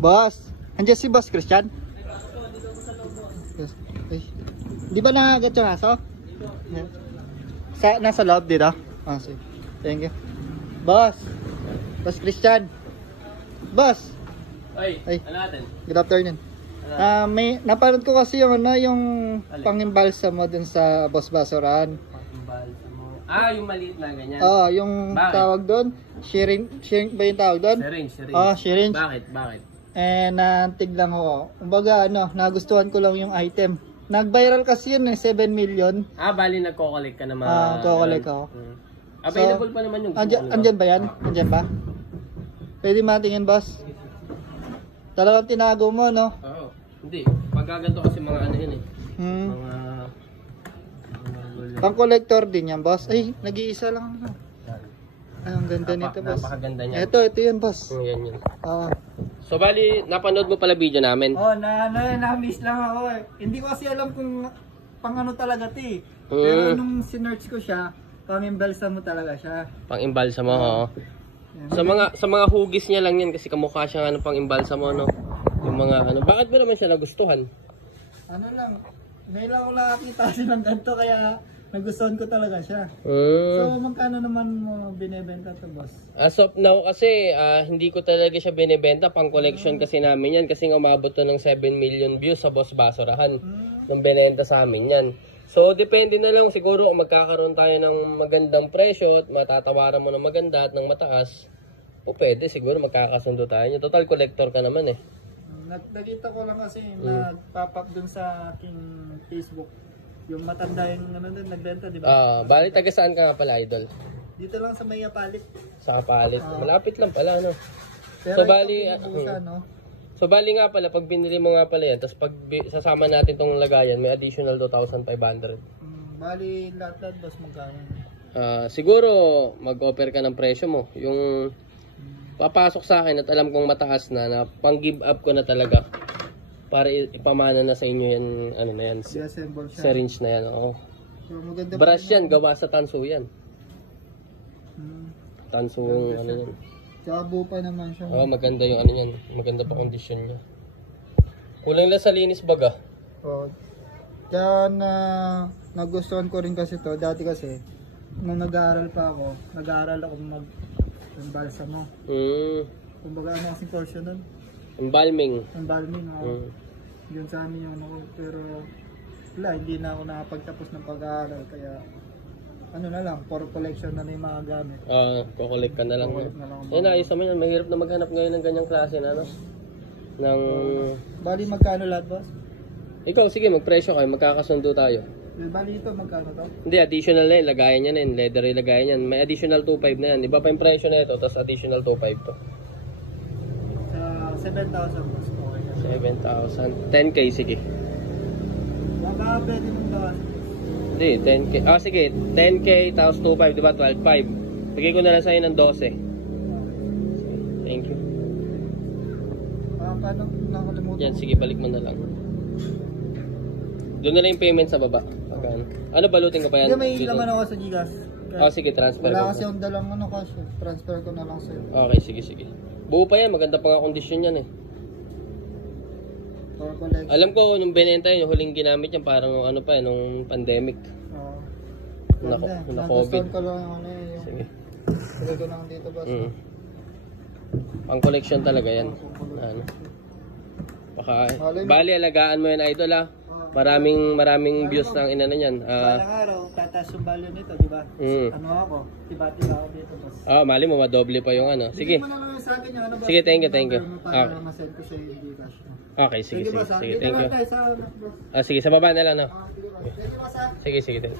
Boss, andiyan si Boss Christian? Yes. Ay. Di ba nakagat yung aso? Nasa loob dito? Ah, sige. Thank you. Boss! Boss Christian! Boss! Ay, ano natin? Good afternoon. May napanood ko kasi yung yung pang-imbalsa mo dun sa Boss Basurahan. Pang-imbalsa mo. Ah, yung maliit na ganyan. Yung bakit? Tawag doon, sharing ba yung tawag doon? Syringe. Syringe. Bakit? Nantig lang ako. Kumbaga nagustuhan ko lang yung item. Nag-viral kasi yun 7 million. Bali nagko-collect ka naman. Nagko-collect ako. Available pa naman yung andyan ba yan? Andyan ba? Pwede matingin, boss? Talagang tinago mo, no? Oo. Hindi. Pagkaganto kasi mga ano yun eh. Mga pang-collector din yan, boss. Ay, nag-iisa lang. Ay, ang ganda nito, boss. Napakaganda niya. Ito yun, boss. Yan. So bali, napanood mo pala video namin? Na-miss lang ako eh. Hindi ko kasi alam kung pang ano talaga ito eh. Pero nung sinearch ko siya, pang-imbalsa mo talaga siya. Pang-imbalsa mo, oo. Sa mga hugis niya lang yan kasi kamukha siya pang-imbalsa mo, no? Yung mga ano, bakit ba naman siya nagustuhan? Ano lang, ngayon lang ako nakakita silang ganito kaya nagustuhan ko talaga siya. So magkano naman mo binebenta to, boss? As of now kasi hindi ko talaga siya binebenta, pang collection kasi namin yan kasi umabot to ng 7 million views sa Boss Basurahan nung binenta sa amin yan. So depende na lang siguro kung magkakaroon tayo ng magandang presyo at matatawaran mo ng maganda at ng mataas, o pwede siguro magkakasundo tayo. Total collector ka naman eh. Nakita ko lang kasi nag-pop up dun sa aking Facebook. Yung matanda yung nagbenta, di ba? Bali, taga saan ka nga pala, idol? Dito lang sa may Apalit. Sa Apalit. Malapit lang pala, no? Pero so, bali nga pala, pag binili mo nga pala yan, tapos pag sasama natin tong lagayan, may additional 2,500. Bali, lahat-lahat, boss, magkano? Siguro, mag-offer ka ng presyo mo. Yung papasok sa akin at alam kong mataas na pang-give up ko na talaga. Para ipamana na sa inyo yan, ano na yan, syringe na yan, oo. So, brush yan, gawa sa tanso yan. Tanso yung ano yan. Tsaka buo pa naman siya. Oo, maganda yung ano yan, maganda pa condition niya. Kulang lang sa linis baga. Oo. Kaya nagustuhan ko rin kasi to, dati kasi, nung nag-aaral pa ako, nag-aaral ako mag-balsa mo. Kumbaga ano kasing portion nun? Embalming, yun sa amin yung ano, pero wala, hindi na ako nakapagtapos ng pag-aaral kaya ano na lang, for collection na yung mga gamit. Kukolect ka na lang. Ayos naman yan, mahirap na maghanap ngayon ng ganyang klase na Bali magkano lahat, boss? Ikaw, sige, magpresyo kayo, magkakasundo tayo. Bali ito, magkano to? Hindi, additional na yun, lagayan yan yun, leather yung lagayan yan. May additional 2,500 na yan, iba pa yung presyo na ito, tapos additional 2,500 to. 7,000, boss. Okay. 7,000. 10K, sige. Baka pwede mong bawas. Hindi, 10K. Sige. 10K, tapos 2,500, diba? 12,500. Bigay ko na lang sa'yo ng 12. Thank you. Paano nakalimutan? Yan, sige, balik mo na lang. Doon na lang yung payment sa baba. Ano, balutin ko pa yan? Hindi, may laman ako sa Gcash. Sige, transfer. Wala kasi yung dalang cash. Transfer ko na lang sa'yo. Okay, sige. Buo pa yan, maganda pa nga kondisyon yan eh. Alam ko, nung binenta yun, yung huling ginamit yan, parang ano pa nung pandemic. Na-COVID. Ko lang yung sige. Sige ko lang dito, boss. Pang collection talaga yan. Bali, alagaan mo yan, idol ah. Maraming views ng inano niyan. Balang araw, tataas yung value nito, di ba? Ano ako, tiba-tiba ako dito, boss. Mali mo, madoble pa yung ano. Sige. Sige, thank you. Para ma-send ko sa Gcash. Okay, sige. Thank you. Sige, sa baba na lang, no? Sige, thank you.